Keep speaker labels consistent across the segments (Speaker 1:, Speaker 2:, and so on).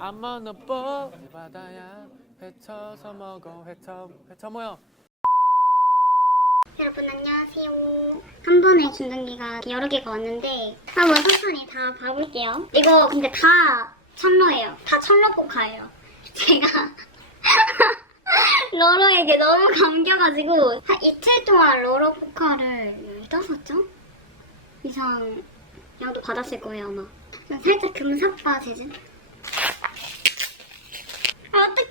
Speaker 1: I'm on a boat 바다야 회쳐서 먹어 회쳐 회쳐 모여
Speaker 2: 여러분 안녕하세요. 한 번에 김단기가 여러 개가 왔는데 한번 천천히 다 봐볼게요. 이거 근데 다 철로예요. 다 철로 포카예요. 제가 러로에게 너무 감겨가지고 한 이틀 동안 러로 포카를 15장 이상 양도 받았을 거예요 아마. 살짝 금삭바 재질. 아 어떡해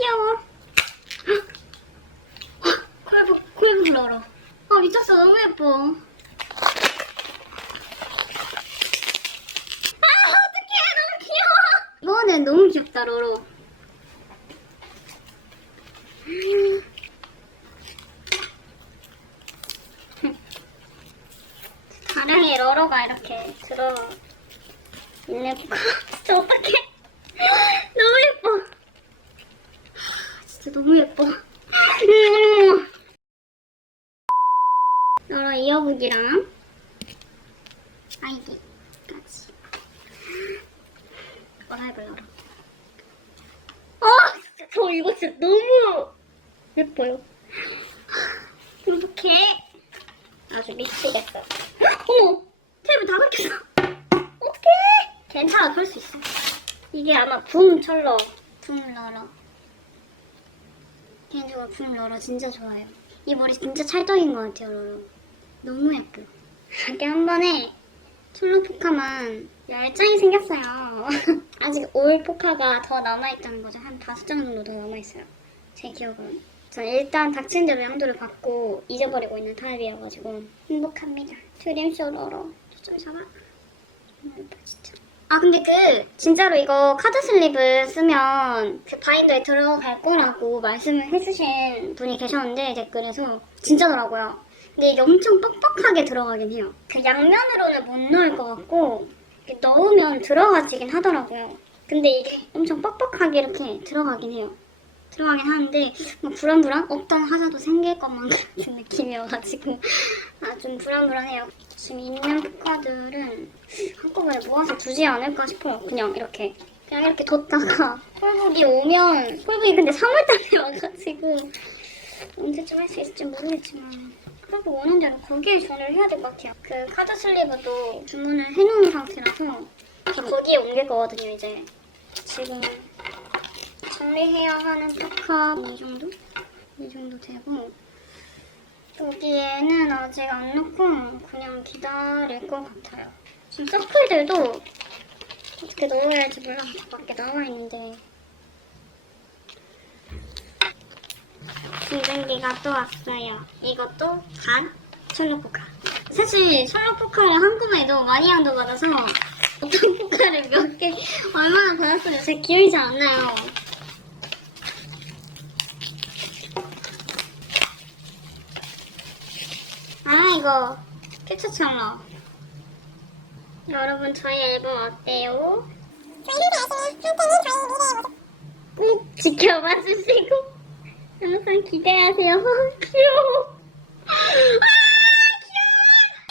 Speaker 2: 귀여워. 콜북, 콜북 러러. 아, 미쳤어. 너무 예뻐. 아, 어떡해. 너무 귀여워. 이거는 너무 귀엽다. 음. 다량에 러러가 이렇게 들어 있네. 진짜 어떡해. 너무 예뻐. 진짜 너무 예뻐. 음. 여러 이어북이랑 아이디까지 뭐라 해볼라 아 진짜 저 이거 진짜 너무 예뻐요. 이렇게 아주 미치겠어요 어머! 테이블 다 박혔어. 어떡해? 괜찮아 그럴 수 있어. 이게 아마 붐 철러 붐 러러 개인적으로 붐 러러 진짜 좋아요 이 머리 진짜 찰떡인 것 같아요 러러 너무 예뻐. 이렇게 한 번에 철로 포카만 10장이 생겼어요. 아직 올 포카가 더 남아있다는 거죠. 한 5장 정도 더 남아있어요. 제 기억으로는. 전 일단 닥친 대로 양도를 받고 잊어버리고 있는 타입이어가지고 행복합니다. 드림쇼 러러. 초점 잡아. 너무 예뻐 진짜. 아 근데 그 진짜로 이거 카드 슬립을 쓰면 그 바인더에 들어갈 거라고 말씀을 해주신 분이 계셨는데 댓글에서 진짜더라고요. 근데 이게 엄청 뻑뻑하게 들어가긴 해요. 그 양면으로는 못 넣을 것 같고 넣으면 들어가지긴 하더라고요. 근데 이게 엄청 뻑뻑하게 이렇게 들어가긴 해요. 들어가긴 하는데 뭐 불안불안 없던 하자도 생길 것만 같은 느낌이어가지고 아 좀 불안불안해요. 지금 있는 포카들은 한꺼번에 모아서 두지 않을까 싶어요. 그냥 이렇게 그냥 이렇게 뒀다가 폴북이 오면 폴북이 근데 3월달에 와가지고 언제쯤 할 수 있을지 모르겠지만 그래도 오는 대로 거기에 전화를 해야 될 것 같아요. 그 카드 슬리브도 주문을 해놓은 상태라서 다 거기에 옮길 거거든요, 이제. 지금 정리해야 하는 포카 이 정도? 이 정도 되고 여기에는 아직 안 넣고 그냥 기다릴 것 같아요. 지금 서클들도 어떻게 넣어야 할지 몰라. 다 밖에 나와 있는데 김준기가 또 왔어요. 이것도 반 철로포카. 사실 철로포카를 한꺼번에도 많이 한도 받아서 어떤 포카를 몇 개 얼마나 받았어요. 제 기억이 잘 안 나요. 아 이거 캡처 철로. 여러분 저희 앨범 어때요? 꼭 지켜봐 주시고 항상 기대하세요. 귀여워. 아, 귀여워.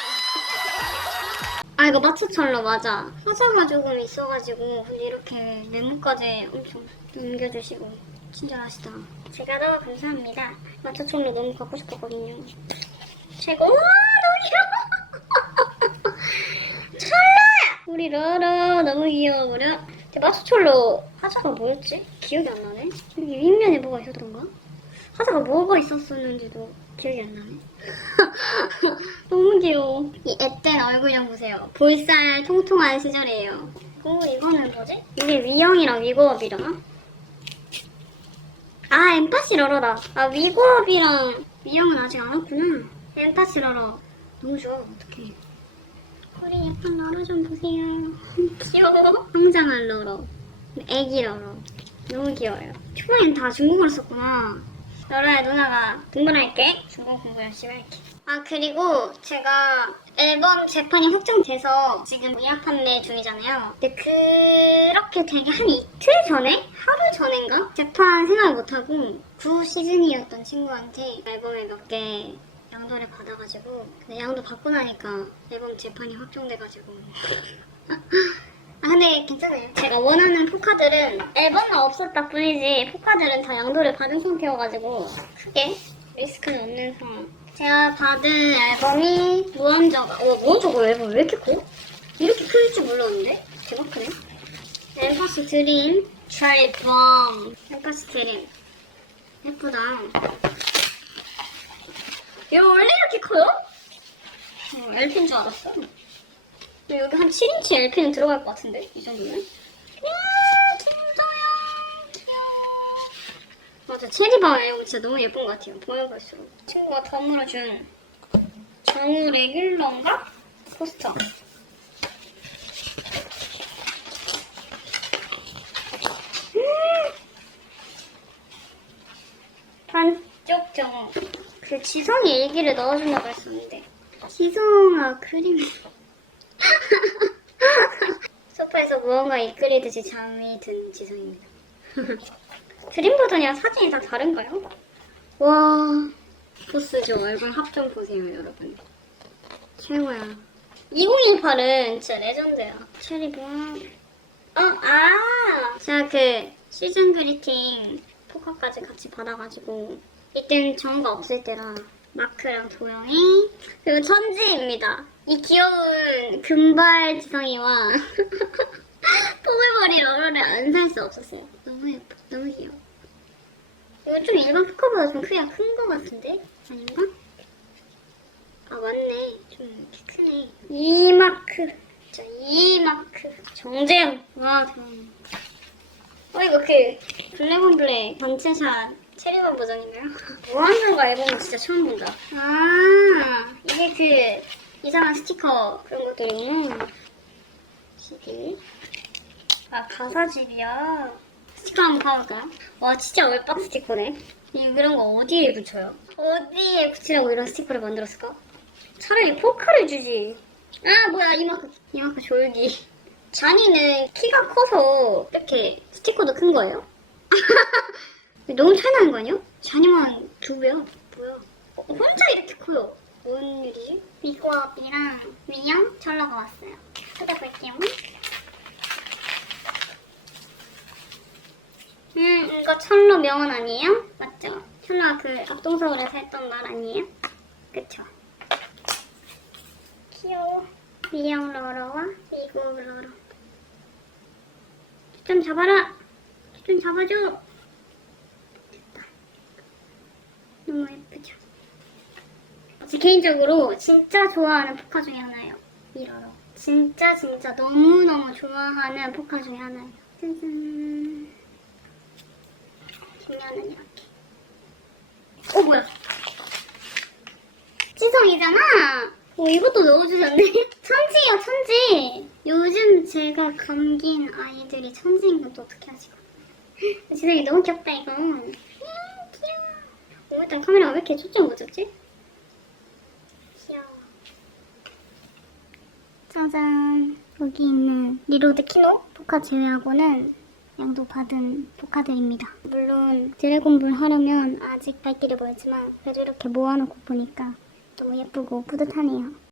Speaker 2: 아, 이거 마초철로 맞아. 화자가 조금 있어가지고 이렇게 메모까지 엄청 남겨주시고 친절하시다. 제가 너무 감사합니다. 마초철로 너무 갖고 싶었거든요. 최고. 와, 너무 귀여워. 철로야! 우리 러러 너무 귀여워 버려. 마초철로 화자가 뭐였지? 기억이 안 나네. 여기 윗면에 뭐가 있었던가? 화자가 뭐가 있었었는지도 기억이 안 나네. 너무 귀여워. 이 앳된 얼굴 좀 보세요. 볼살 통통한 시절이에요. 오, 이거는 뭐지? 이게 위영이랑 위고업이랑. 아, 엠파시 러러다. 아, 위고업이랑 위영은 아직 안 왔구나. 러러. 너무 좋아, 어떡해. 우리 예쁜 러러 좀 보세요. 귀여워. 성장한 러러. 애기 러러. 너무 귀여워요. 초반엔 다 중국어로 썼구나. 너라의 누나가 공부할게. 중국어 공부 열심히 할게. 아 그리고 제가 앨범 재판이 확정돼서 지금 예약 판매 중이잖아요. 근데 그렇게 되게 한 이틀 전에? 하루 전인가? 재판 생각 못하고 구 시즌이었던 친구한테 앨범을 몇개 양도를 받아가지고 근데 양도 받고 나니까 앨범 재판이 확정돼가지고 아 근데 괜찮아요. 제가 원하는 포카들은 앨범만 없었다 뿐이지 포카들은 다 양도를 받은 상태여가지고 크게 리스크는 없는 상황. 제가 받은 앨범이 무한저가. 와 무한저가 앨범 왜 이렇게 커? 이렇게 클 줄 몰랐는데? 대박 크네. 엠퍼스 드림 트라이범 엠퍼스 드림 예쁘다. 이거 원래 이렇게 커요? 어, LP인 줄 알았어. 근데 여기 한 7인치 LP는 들어갈 것 같은데? 이 정도면? 와, 진짜야. 귀여워. 맞아, 체리바 이거 진짜 너무 예쁜 것 같아요. 보면 볼수록. 친구가 선물해준 정우 레귤러인가? 포스터. 반쪽 정우. 그 지성이 일기를 넣어준다고 했었는데. 지성아, 그림. 소파에서 무언가 이끌리듯이 잠이 든 지성입니다. 드림 버전이랑 사진이 다 다른가요? 와, 보스죠. 얼굴 합 좀 보세요, 여러분. 최고야. 2018은 진짜 레전드야. 체리볼. 어, 아! 제가 그 시즌 그리팅 포카까지 같이 받아가지고 이때는 정우가 없을 때라 마크랑 도영이 그리고 천지입니다. 이 귀여운 금발 지성이와 포글머리 러러를 안 살 수 없었어요. 너무 예뻐, 너무 귀여워. 이거 좀 일반 포카보다 좀 크기가 큰것 같은데? 아닌가? 아 맞네. 좀 이렇게 크네. 이 마크. 자, 이 마크. 정재영. 와, 대박. 어, 이거 그, 블랙 온 블랙 전체샷 체리만 버전인가요? 무한정과 앨범은 진짜 처음 본다. 아, 이게 그, 이상한 스티커 그런 것들이구나. CD. 아, 가사집이야. 스티커 한번 봐볼까요? 와, 진짜 얼빡 스티커네. 이, 그런 거 어디에 붙여요? 어디에 붙이라고 이런 스티커를 만들었을까? 차라리 포카를 주지. 아, 뭐야, 이만큼, 이만큼 졸기. 잔이는 키가 커서 이렇게 스티커도 큰 거예요? 너무 차이나는 거 아니야? 잔이만 두 배야. 뭐야? 어, 혼자 이렇게 커요. 뭔 일이지? 미고압이랑 위양 찰러가 왔어요. 뜯어볼게요. 음, 이거 철로 명언 아니에요? 맞죠? 철로가 그 압동서울에서 했던 말 아니에요? 그쵸? 귀여워. 미영 러러와 미국 러러. 좀 잡아라. 좀 잡아줘. 됐다. 너무 예쁘죠? 제 개인적으로 진짜 좋아하는 포카 중에 하나예요. 미러러. 진짜 진짜 너무너무 좋아하는 포카 중에 하나예요. 짜잔. 뒷면은 이렇게. 어 뭐야? 지성이잖아. 어, 이것도 넣어주셨네. 천지야, 천지. 요즘 제가 감긴 아이들이 천지인 건또 어떻게 하시고. 지성이 너무 귀엽다, 이거. 어, 일단 카메라가 왜 이렇게 초점 못 잡지? 귀여워. 짜잔. 여기 있는 리로드 키노 포카 제외하고는 양도 받은 포카들입니다. 물론 드래곤볼 하려면 아직 발 길이 멀지만 그래도 이렇게 모아놓고 보니까 너무 예쁘고 뿌듯하네요.